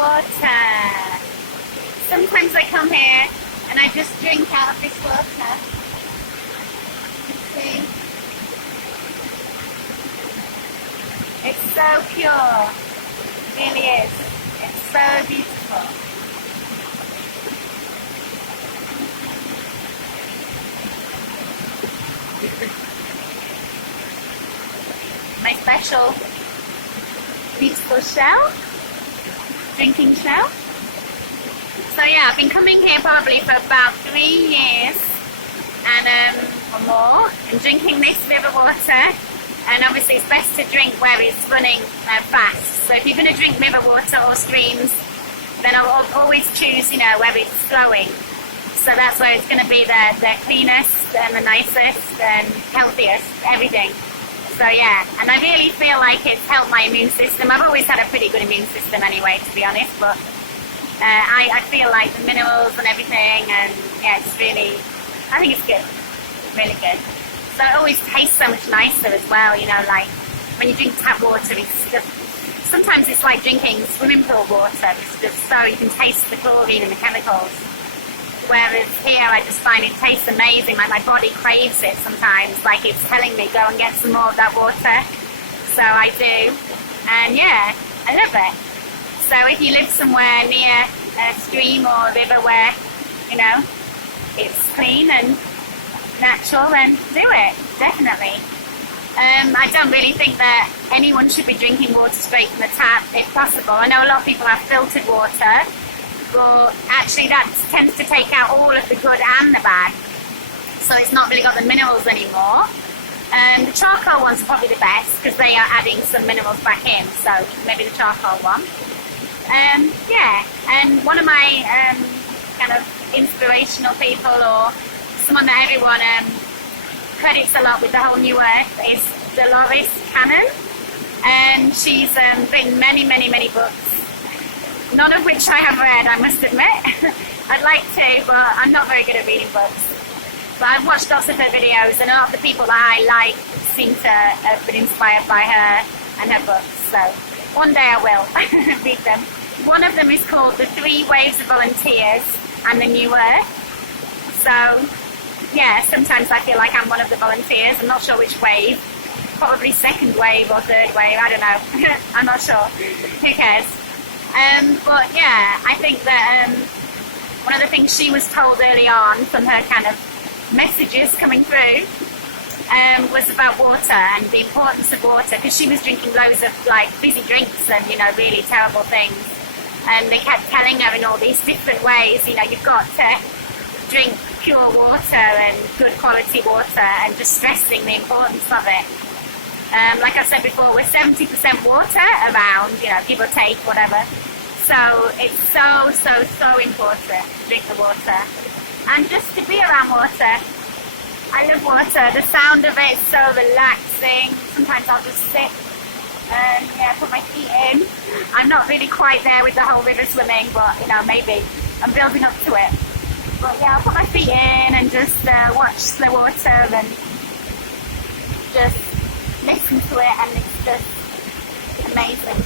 water. Sometimes I come here and I just drink out of this water. See? It's so pure. It really is. It's so beautiful. My special beautiful shell, drinking shell. So yeah, I've been coming here probably for about 3 years and or more, and drinking this river water. And obviously it's best to drink where it's running fast. So if you're going to drink river water or streams, then I'll always choose, where it's flowing. So that's where it's going to be the cleanest and the nicest and healthiest, everything. So yeah, and I really feel like it's helped my immune system. I've always had a pretty good immune system anyway, to be honest, but I feel like the minerals and everything, and yeah, it's really, I think it's good, really good. So it always tastes so much nicer as well, like when you drink tap water, it's just, sometimes it's like drinking swimming pool water. It's just so you can taste the chlorine and the chemicals. Whereas here I just find it tastes amazing, like my body craves it sometimes, like it's telling me go and get some more of that water. So I do, and yeah, I love it. So if you live somewhere near a stream or a river where, it's clean and natural, then do it, definitely. I don't really think that anyone should be drinking water straight from the tap, if possible. I know a lot of people have filtered water, but actually that tends to take out all of the good and the bad, so it's not really got the minerals anymore. The charcoal ones are probably the best because they are adding some minerals back in, so maybe the charcoal one. Yeah, and one of my kind of inspirational people, or someone that everyone credits a lot with the whole New Earth, is Dolores Cannon, and she's written many books, none of which I have read, I must admit. I'd like to, but I'm not very good at reading books. But I've watched lots of her videos, and a lot of the people that I like seem to have been inspired by her and her books. So one day I will read them. One of them is called The 3 Waves of Volunteers and the New Earth. So yeah, sometimes I feel like I'm one of the volunteers. I'm not sure which wave. Probably 2nd wave or 3rd wave, I don't know. I'm not sure. Who cares? But yeah, I think that one of the things she was told early on from her kind of messages coming through was about water and the importance of water, because she was drinking loads of like fizzy drinks and really terrible things, and they kept telling her in all these different ways, you've got to drink pure water and good quality water, and just stressing the importance of it. Like I said before, we're 70% water around, give or take, whatever. So it's so important to drink the water. And just to be around water, I love water. The sound of it is so relaxing. Sometimes I'll just sit and put my feet in. I'm not really quite there with the whole river swimming, but maybe I'm building up to it. But yeah, I'll put my feet in and just watch the water and just listen to it, and it's just amazing.